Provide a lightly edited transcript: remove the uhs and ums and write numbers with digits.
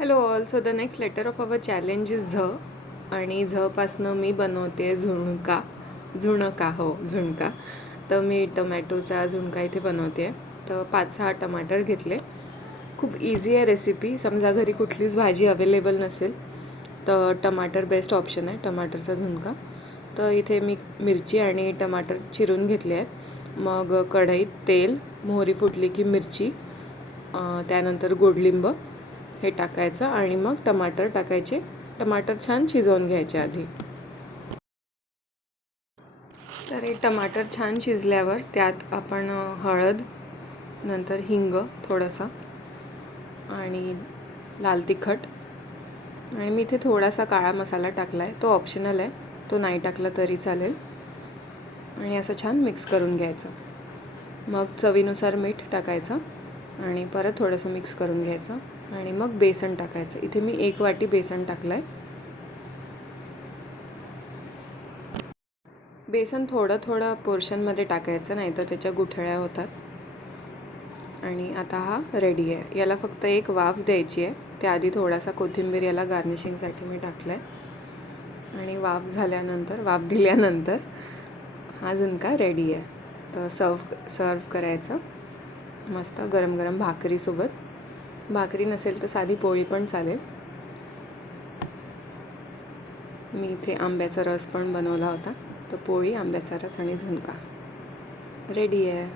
Hello all. So the next letter of our challenge is झ. आणि झपासनं मी बनवते झुणका. झुणका. तर मी टमॅटोचा झुणका इथे बनवते. तर 5-6 टमाटर घेतले. खूप इझी आहे रेसिपी. समजा घरी कुठलीच भाजी अवेलेबल नसेल तर टमाटर बेस्ट ऑप्शन आहे, टमाटरचा झुणका. तर इथे मी मिरची आणि टमाटर चिरून घेतले आहेत. मग कढईत तेल, मोहरी फुटली की मिरची, त्यानंतर गोडलिंब हे टाकायचं आणि मग टमाटर टाकायचे. टमाटर छान शिजवून घ्यायचे आधी. तर हे टमाटर छान शिजल्यावर त्यात आपण हळद, नंतर हिंग थोडासा आणि लाल तिखट आणि मी इथे थोडासा काळा मसाला टाकला आहे. तो ऑप्शनल आहे, तो नाही टाकला तरी चालेल. आणि असं छान मिक्स करून घ्यायचं. मग चवीनुसार मीठ टाकायचं आणि परत थोडंसं मिक्स करून घ्यायचं आणि मग बेसन टाकायचं. इथे मी 1 वाटी बेसन टाकलं आहे. बेसन थोडं पोर्शनमध्ये टाकायचं, नाही तर त्याच्या गुठळ्या होतात. आणि आता हा रेडी आहे. याला फक्त एक वाफ द्यायची आहे. त्याआधी थोडासा कोथिंबीर याला गार्निशिंगसाठी मी टाकलं आहे. आणि वाफ दिल्यानंतर हा झुणका रेडी आहे. तर सर्व करायचं मस्त गरम गरम भाकरीसोबत. भाकरी नसेल तर साधी पोळी पण चालेल. मी इथे आंब्याचा रस पण बनवला होता. तर पोळी, आंब्याचा रस आणि झुणका रेडी आहे.